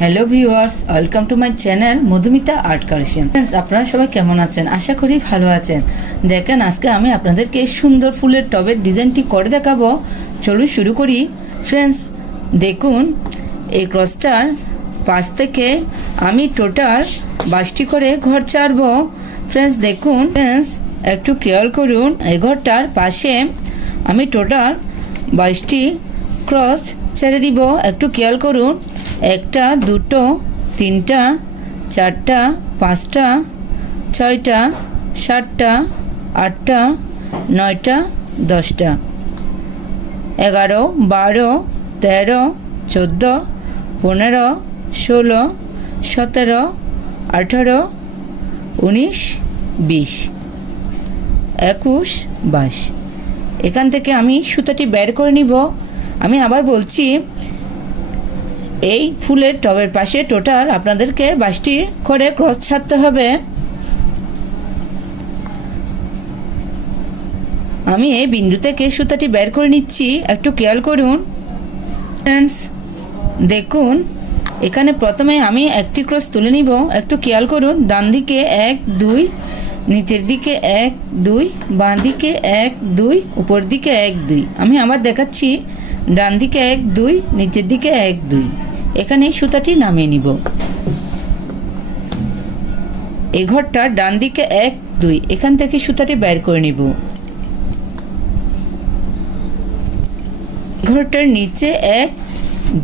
Hello viewers, welcome to my channel Madhumita art collection. Friends, আপনারা সবাই কেমন আছেন? আশা করি ভালো আছেন। দেখেন, আজকে আমি আপনাদেরকে সুন্দর ফুলের টবের ডিজাইনটি করে দেখাবো। চলুন শুরু করি। ফ্রেন্ডস, দেখুন এই ক্রসটার পাশ থেকে আমি টোটাল 22টি করে ঘর ছাড়বো। ফ্রেন্ডস দেখুন, ফ্রেন্ডস একটু খেয়াল করুন, এই ঘরটার পাশে আমি টোটাল 22টি ক্রস ছেড়ে দিব। একটু খেয়াল করুন, একটা, দুটো, তিনটা, চারটা, পাঁচটা, ছয়টা, সাতটা, আটটা, নয়টা, 10টা, 11, 12, 13, 14, 15, 16, 17, 18, 19, 20, 21, 22। এখান থেকে আমি সুতাটি বের করে নিব। আমি আবার বলছি, এই ফুলের টবের পাশে টোটাল আপনাদেরকে 22টি করে ক্রস ছাড়তে হবে। আমি এই বিন্দু থেকে সুতাটি বের করে নিচ্ছি, একটু খেয়াল করুন। ফ্রেন্ডস দেখুন, এখানে প্রথমে আমি একটি ক্রস তুলে নিব। একটু খেয়াল করুন, ডান দিকে 1, 2, নিচের দিকে 1, 2, বাঁ দিকে 1, 2, উপর দিকে 1, 2। আমি আবার দেখাচ্ছি, ডান দিকে 1, 2, নিচের দিকে 1, 2। এখানে সুতাটি নামিয়ে নিব। এই ঘরটার ডান দিকে 1, 2, এখান থেকে সুতাটি বের করে নিব। ঘরটার নিচে 1,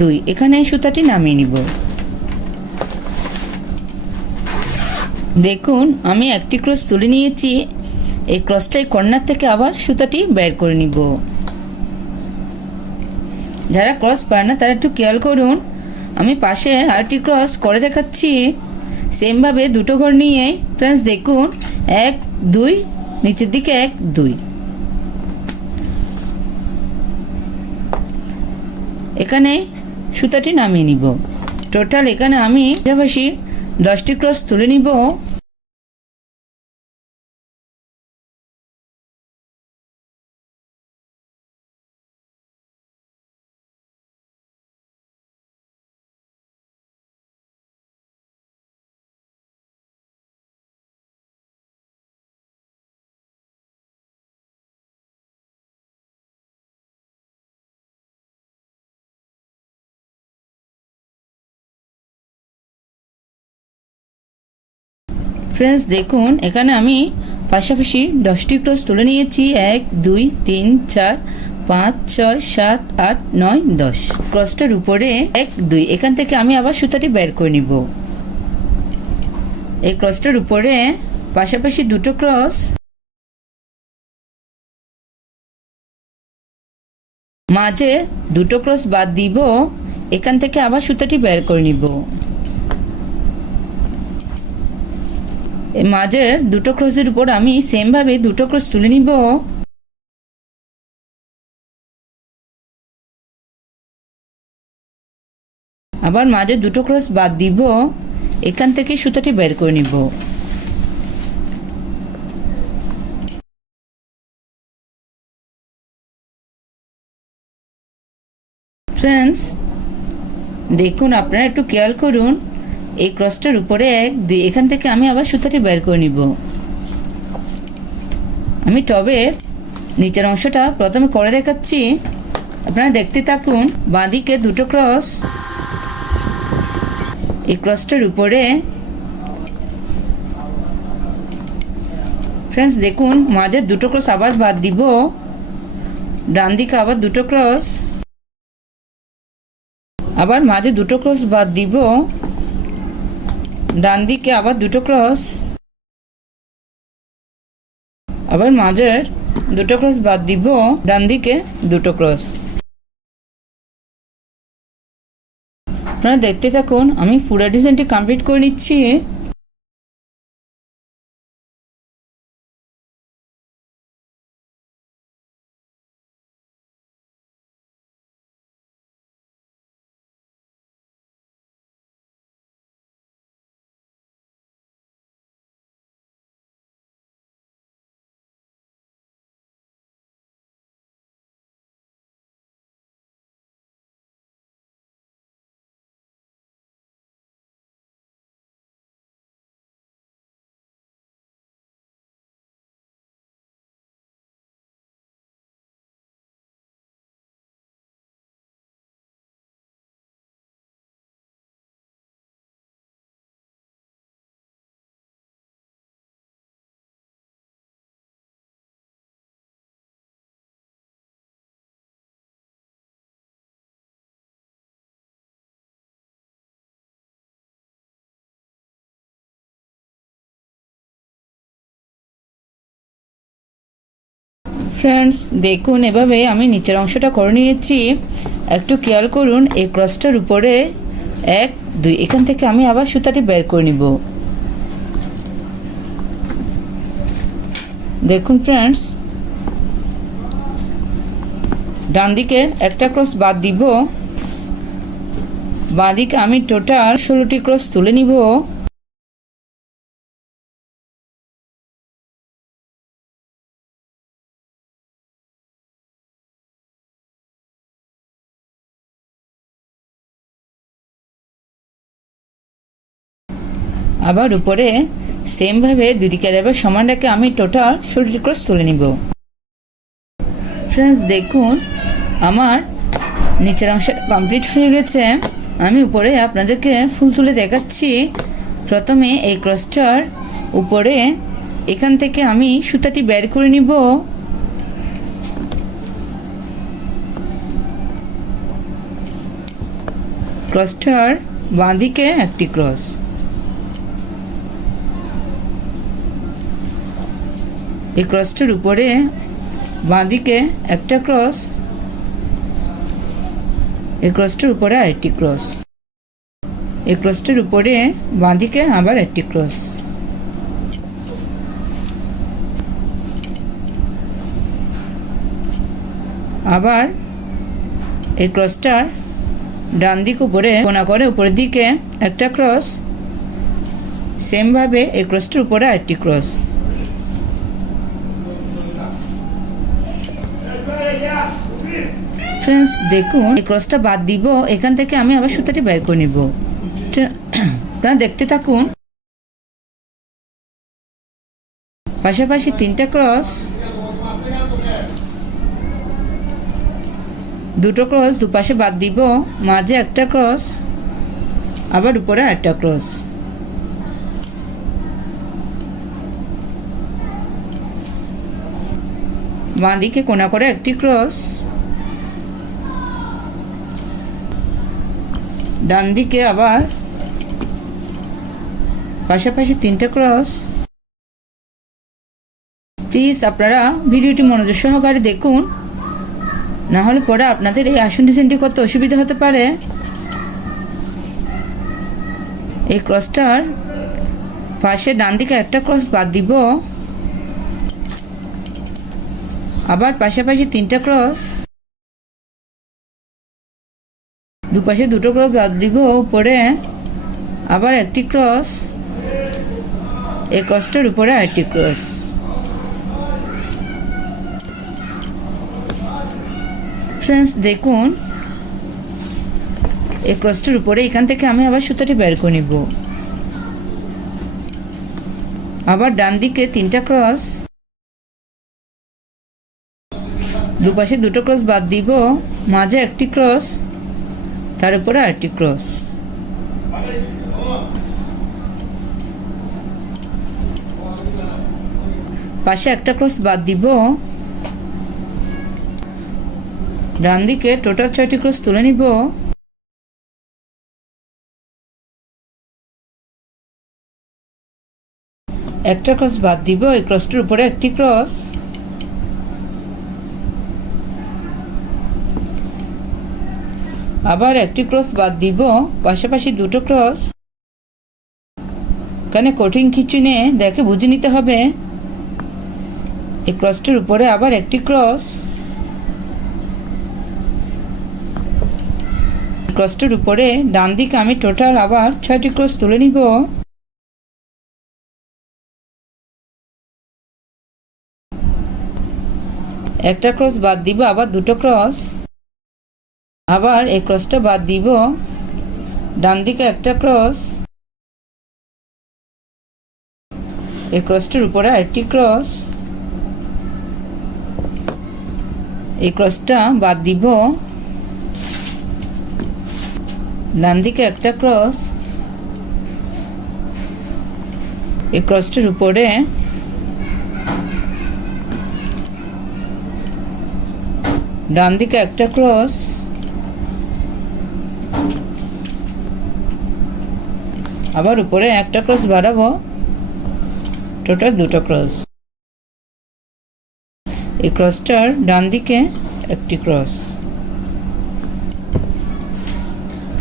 2, এখানে সুতাটি নামিয়ে নিব। দেখুন, আমি একটি ক্রস তুলে নিয়েছি। এই ক্রসটাই কর্নার থেকে আবার সুতাটি বের করে নিব। যারা ক্রস পায় না তারা একটু খেয়াল করুন, আমি পাশে আরেকটি ক্রস করে দেখাচ্ছি। সেমভাবে দুটো ঘর নিয়ে ফ্রেন্ডস দেখুন, 1, 2, নিচের দিকে 1, 2। এখানে সুতাটি নামিয়ে নিব। টোটাল এখানে আমি পাশাপাশি 10টি ক্রস তুলে নিব। ফ্রেন্ডস দেখুন, এখানে আমি পাশাপাশি 10টি ক্রস তুলে নিয়েছি। 1, 2, 3, 4, 5, 6, 7, 8, 9, 10। ক্রসটার উপরে 1, 2, এখান থেকে আমি আবার সুতাটি বের করে নিব। এই ক্রসটার উপরে পাশাপাশি দুটো ক্রস, মাঝে দুটো ক্রস বাদ দিব। এখান থেকে আবার সুতাটি বের করে নিব। মাঝের দুটো ক্রসের উপর আমি সেমভাবে দুটো ক্রস তুলে নিব। আবার মাঝে দুটো ক্রস বাদ দিব। এখান থেকে সুতাটি বের করে নিব। ফ্রেন্ডস দেখুন, আপনারা একটু খেয়াল করুন, এই ক্রসটার উপরে 1, 2, এখান থেকে আমি আবার সুতাটি বের করে নিব। আমি টবের নিচের অংশটা প্রথমে করে দেখাচ্ছি, আপনারা দেখতে থাকুন। বাঁদিকে দুটো ক্রস, এই ক্রসটার উপরে ফ্রেন্ডস দেখুন, মাঝে দুটো ক্রস আবার বাদ দিব। ডান দিকে আবার দুটো ক্রস, আবার মাঝে দুটো ক্রস বাদ দিব। ডান দিকে আবার দুটো ক্রস, আবার মাঝের দুটো ক্রস বাদ দিব। ডান দিকে দুটো ক্রস। আপনারা দেখতে থাকুন, আমি পুরো ডিজাইনটি কমপ্লিট করে নিচ্ছি। ফ্রেন্ডস দেখুন, এভাবে আমি নিচের অংশটা করে নিয়েছি। একটু খেয়াল করুন, এই ক্রসটার উপরে 1 2 এখান থেকে আমি আবার সুতাটি বের করে নিব। দেখুন ফ্রেন্ডস, ডান দিকে একটা ক্রস বাদ দিব, বাঁ দিকে আমি টোটাল 16টি ক্রস তুলে নিব। আবার উপরে সেমভাবে দুদিকে এবার সমান রেখে আমি টোটাল 16টি ক্রস তুলে নিব। ফ্রেন্ডস দেখুন, আমার নিচের অংশটা কমপ্লিট হয়ে গেছে। আমি উপরে আপনাদেরকে ফুল তুলে দেখাচ্ছি। প্রথমে এই ক্রসটার উপরে এখান থেকে আমি সুতাটি বের করে নিব। ক্রসটার বাঁ দিকে একটি ক্রস, এই ক্রসটার উপরে বাঁ দিকে একটা ক্রস, এই ক্রসটার উপরে আরেকটি ক্রস, এই ক্রসটার উপরে বাঁ দিকে আবার একটি ক্রস। আবার এই ক্রসটার ডান দিক উপরে কোণা করে উপরের দিকে একটা ক্রস, সেমভাবে এই ক্রসটার উপরে আরেকটি ক্রস। ফ্রেন্ডস দেখুন, এই ক্রসটা বাদ দিব, এখান থেকে আমি আবার সুতাটি বের করে নিব। আপনারা দেখতে থাকুন। পাশাপাশি 3টা ক্রস, দুটো ক্রস দুপাশে বাদ দিব, মাঝে একটা ক্রস, আবার উপরে আরেকটা ক্রস। বাঁ দিকে কোণা করে একটি ক্রস, ডান দিকে আবার পাশাপাশি 3টা ক্রস। প্লিজ আপনারা ভিডিওটি মনোযোগ সহকারে দেখুন, না হলে পরে আপনাদের এই আসন ডিজাইনটি করতে অসুবিধা হতে পারে। এই ক্রসটার পাশে ডান দিকে একটা ক্রস বাদ দিব, আবার পাশাপাশি 3টা ক্রস, দুপাশে দুটো ক্রস বাদ দিব, উপরে আবার একটি ক্রস, এই ক্রসটার উপরে আরেকটি ক্রস। ফ্রেন্ডস দেখুন, এই ক্রসটার উপরে এখান থেকে আমি আবার সুতাটি বের করে নিব। আবার ডান দিকে 3টা ক্রস, দুপাশে দুটো ক্রস বাদ দিব, মাঝে একটি ক্রস, তার উপরে আরেকটি ক্রস। পাশে একটা ক্রস বাদ দিব, ডান দিকে টোটাল 6টি ক্রস তুলে নিব। একটা ক্রস বাদ দিব, এই ক্রসটার উপরে একটি ক্রস, আবার একটি ক্রস বাদ দিব, পাশাপাশি দুটো ক্রস। এখানে কঠিন কিছু নেই, দেখে বুঝে নিতে হবে। এই ক্রসটার উপরে আবার একটি ক্রস, ক্রসটার উপরে ডান দিকে আমি টোটাল আবার 6টি ক্রস তুলে নিব। একটা ক্রস বাদ দিব, আবার দুটো ক্রস, আবার এই ক্রসটা বাদ দিব, ডান দিকে একটা ক্রস, এই ক্রসটার উপরে আরেকটি ক্রস, এই ক্রসটা বাদ দিব, ডান দিকে একটা ক্রস, এই ক্রসটার উপরে ডান দিকে একটা ক্রস, আবার উপরে একটা ক্রস বাড়াবো, টোটাল দুটো ক্রস। এই ক্রসটার ডান দিকে একটি ক্রস।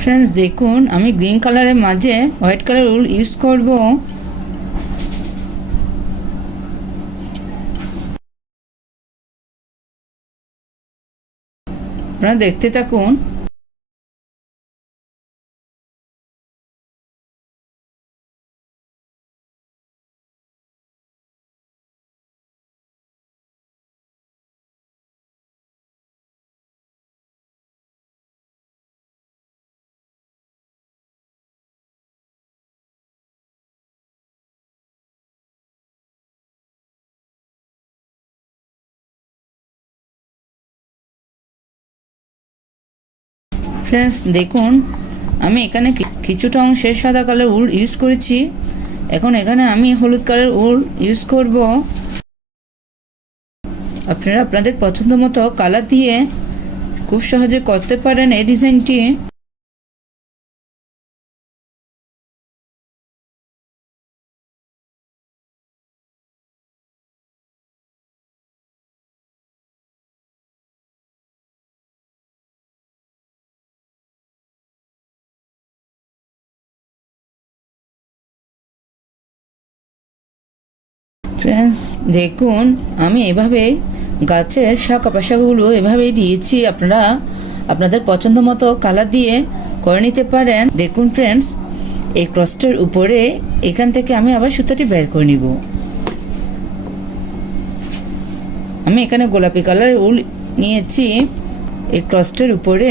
ফ্রেন্ডস দেখুন, আমি গ্রিন কালারের মাঝে হোয়াইট কালার উল ইউজ করব। আপনারা দেখতে থাকুন। ফ্রেন্ডস দেখুন, আমি এখানে কিছুটা অংশে সাদা কালার উল ইউজ করেছি। এখন এখানে আমি হলুদ কালার উল ইউজ করব। আপনারা আপনাদের পছন্দ মতো কালার দিয়ে খুব সহজে করতে পারেন এই ডিজাইনটি। ফ্রেন্ডস দেখুন, আমি এভাবে গাছের শাখা পাশাগুলো এভাবেই দিয়েছি। আপনারা আপনাদের পছন্দ মতো কালার দিয়ে করে নিতে পারেন। দেখুন ফ্রেন্ডস, এই ক্রসটার উপরে এখান থেকে আমি আবার সুতাটি বের করে নিব। আমি এখানে গোলাপি কালার উল নিয়েছি। এই ক্রসটার উপরে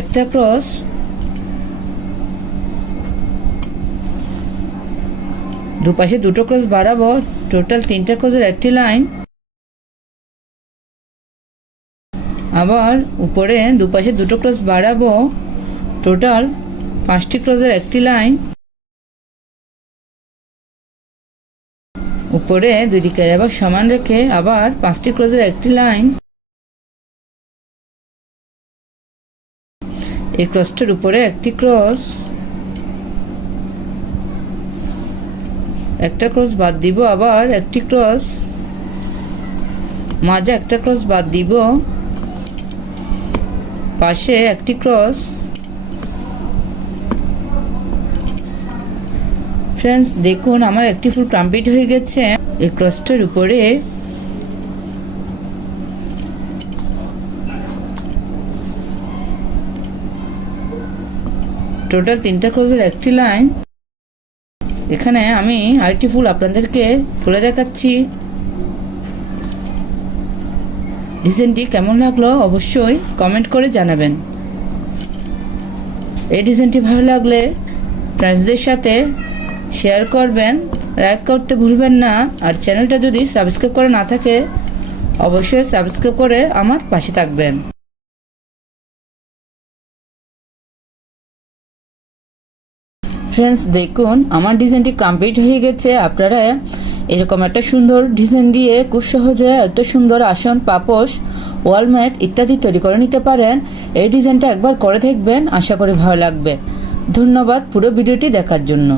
একটা ক্রস, দুপাশে দুটো ক্রস বাড়াবো। টোটাল 3টা ক্রসের একটি লাইন। আবার উপরে দুপাশে দুটো ক্রস বাড়াবো। টোটাল 5টি ক্রসের একটি লাইন। উপরে দুই দিকে আবার সমান রেখে আবার 5টি ক্রসের একটি লাইন। এই ক্রসটার উপরে একটি ক্রস, একটা ক্রস বাদ দিব, আবার একটি ক্রস, মাঝে একটা ক্রস বাদ দিব, পাশে একটি ক্রস। ফ্রেন্ডস দেখুন, আমার একটি ফুল কমপ্লিট হয়ে গেছে। এই ক্রসটার উপরে টোটাল 3টা ক্রসের একটি লাইন। এখানে আমি আরেকটি ফুল আপনাদেরকে তুলে দেখাচ্ছি। ডিজাইনটি কেমন লাগলো অবশ্যই কমেন্ট করে জানাবেন। এই ডিজাইনটি ভালো লাগলে ফ্রেন্ডসদের সাথে শেয়ার করবেন, লাইক করতে ভুলবেন না। আর চ্যানেলটা যদি সাবস্ক্রাইব করা না থাকে অবশ্যই সাবস্ক্রাইব করে আমার পাশে থাকবেন। ফ্রেন্ডস দেখুন, আমার ডিজাইনটি কমপ্লিট হয়ে গেছে। আপনারা এরকম একটা সুন্দর ডিজাইন দিয়ে খুব সহজে একটা সুন্দর আসন, পাপোশ, ওয়ালম্যাট ইত্যাদি তৈরি করে নিতে পারেন। এই ডিজাইনটা একবার করে দেখবেন, আশা করি ভালো লাগবে। ধন্যবাদ পুরো ভিডিওটি দেখার জন্য।